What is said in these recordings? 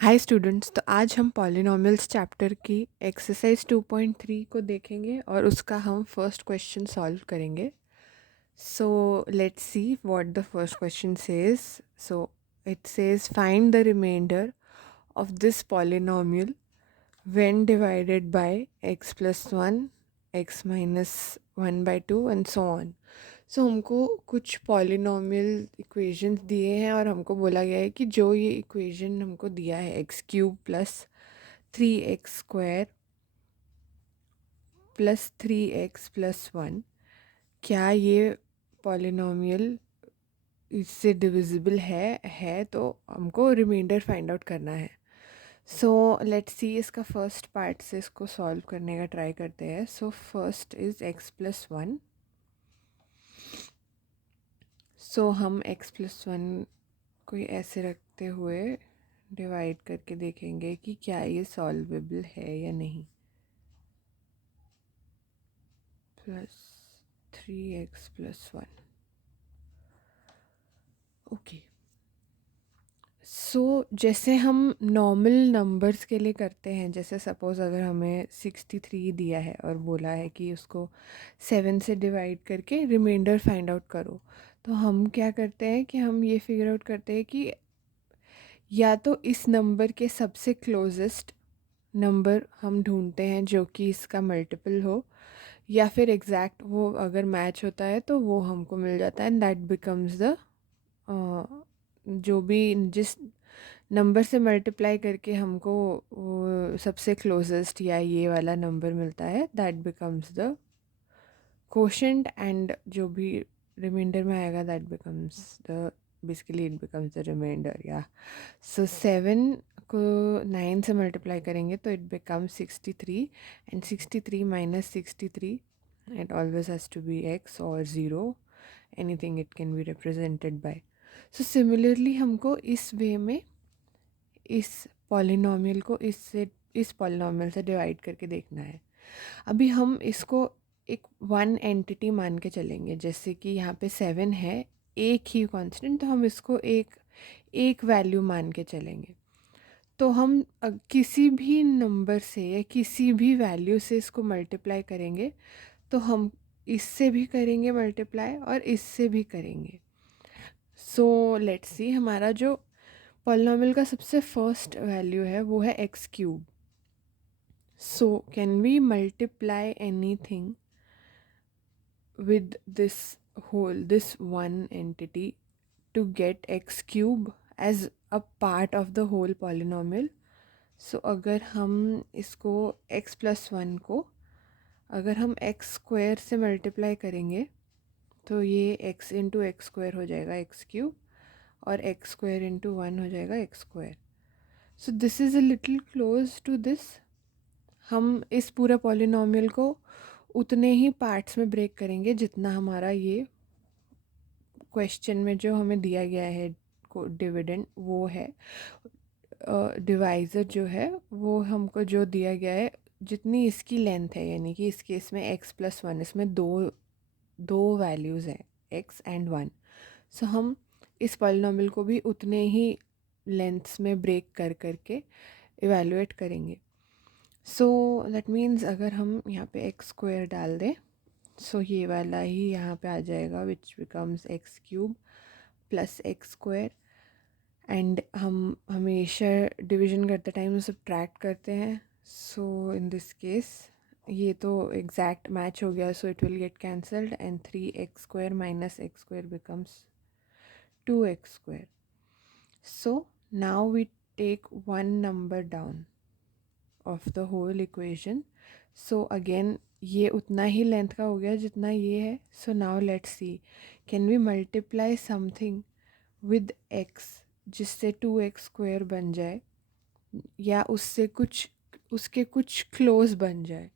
Hi students. तो आज हम पॉलिनॉमियल्स चैप्टर की एक्सरसाइज 2.3 को देखेंगे और उसका हम फर्स्ट क्वेश्चन सॉल्व करेंगे। So let's see what the first question says. So it says find the remainder of this polynomial when divided by x plus 1, x minus 1/2 and so on। सो हमको कुछ polynomial equations दिए हैं और हमको बोला गया है कि जो ये इक्वेशन हमको दिया है x cube plus 3x² plus 3x plus 1, क्या ये पॉलिनॉमियल इससे डिविजिबल है तो हमको रिमाइंडर फाइंड आउट करना है। सो लेट्स सी इसका फर्स्ट पार्ट से इसको सॉल्व करने का ट्राई करते हैं। So first is x plus 1। सो हम x प्लस 1 को ऐसे रखते हुए डिवाइड करके देखेंगे कि क्या ये सॉल्वेबल है या नहीं। Plus 3x plus 1। ओके, सो जैसे हम नॉर्मल नंबर्स के लिए करते हैं, जैसे सपोज़ अगर हमें 63 दिया है और बोला है कि उसको 7 से डिवाइड करके रिमाइंडर फाइंड आउट करो, तो हम क्या करते हैं कि हम ये फिगर आउट करते हैं कि या तो इस नंबर के सबसे क्लोजेस्ट नंबर हम ढूंढते हैं जो कि इसका मल्टीपल हो, या फिर एग्जैक्ट वो अगर मैच होता है तो वो हमको मिल जाता है एंड दैट बिकम्स द जो भी जिस नंबर से मल्टीप्लाई करके हमको वो सबसे क्लोजेस्ट या ये वाला नंबर मिलता है, that becomes the quotient and जो भी रिमाइंडर में आएगा that becomes the basically it becomes the remainder. या सो 7 को 9 से मल्टीप्लाई करेंगे तो it becomes 63 and 63 minus 63 it always has to be x or 0, anything it can be represented by। so similarly हमको इस वे में इस पॉलिनॉमियल को इस पॉलिनॉमियल से डिवाइड करके देखना है। अभी हम इसको एक वन एंटिटी मान के चलेंगे, जैसे कि यहाँ पे 7 है, एक ही कांस्टेंट, तो हम इसको एक एक वैल्यू मान के चलेंगे। तो हम किसी भी नंबर से या किसी भी वैल्यू से इसको मल्टीप्लाई करेंगे तो हम इससे भी करेंगे मल्टीप्लाई और इससे भी करेंगे। सो लेट्स सी, हमारा जो पॉलिनॉमियल का सबसे फर्स्ट वैल्यू है वो है x cube. So can we multiply anything with this one entity to get x cube as a part of the whole polynomial। so अगर हम इसको x प्लस 1 को अगर हम x स्क्वायर से मल्टीप्लाई करेंगे तो ये x इंटू एक्स स्क्वायर हो जाएगा एक्स क्यूब, और x स्क्वायर इंटू 1 हो जाएगा x square. So this is a little close to this. हम इस पूरा पॉलिनॉमियल को उतने ही पार्ट्स में ब्रेक करेंगे जितना हमारा ये क्वेश्चन में जो हमें दिया गया है को डिविडेंड वो है। डिवाइज़र जो है वो हमको जो दिया गया है जितनी इसकी लेंथ है, यानी कि इस केस में x प्लस 1, इसमें दो दो वैल्यूज़ हैं x एंड 1। सो हम इस पॉलिनॉमियल को भी उतने ही लेंथ्स में ब्रेक कर करके इवेलुएट करेंगे। सो दैट मीन्स अगर हम यहाँ पे एक्स स्क्वायर डाल दें, सो ये वाला ही यहाँ पे आ जाएगा which becomes x cube plus x square. And हम हमेशा डिवीजन करते टाइम सब्ट्रैक्ट करते हैं। सो इन दिस केस ये तो एग्जैक्ट मैच हो गया, so it will get cancelled and 3x² minus x square becomes 2x²। So now we take one number down of the whole equation. So again ये उतना ही length का हो गया जितना ये है। So now let's see, can we multiply something with x जिससे 2x² बन जाए या उससे कुछ उसके कुछ क्लोज बन जाए।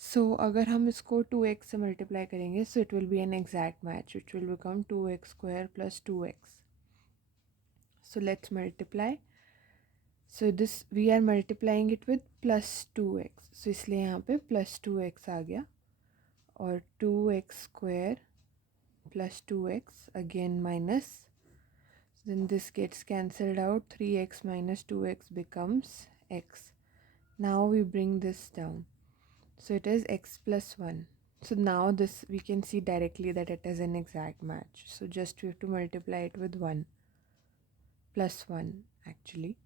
सो अगर हम इसको 2x से मल्टीप्लाई करेंगे so it will be an exact match which will become 2x² plus 2x। So let's multiply. So this we are multiplying it with plus 2x, so इसलिए यहाँ पे प्लस 2x आ गया, और 2x² plus 2x again minus then this gets cancelled out. 3x minus 2x becomes x. Now we bring this down, so it is x plus 1. So now this we can see directly that it is an exact match. So just we have to multiply it with 1 plus 1 actually.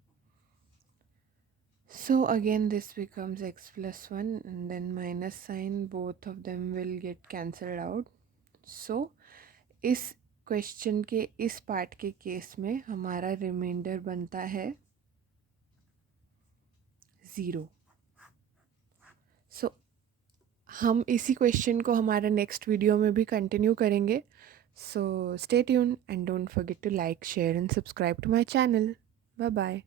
So again this becomes x plus 1 and then minus sign, both of them will get cancelled out. So इस question के इस part के case में हमारा reminder बनता है 0. सो हम इसी क्वेश्चन को हमारा नेक्स्ट वीडियो में भी कंटिन्यू करेंगे. So stay tune and don't forget to like, share and subscribe to my channel. Bye bye.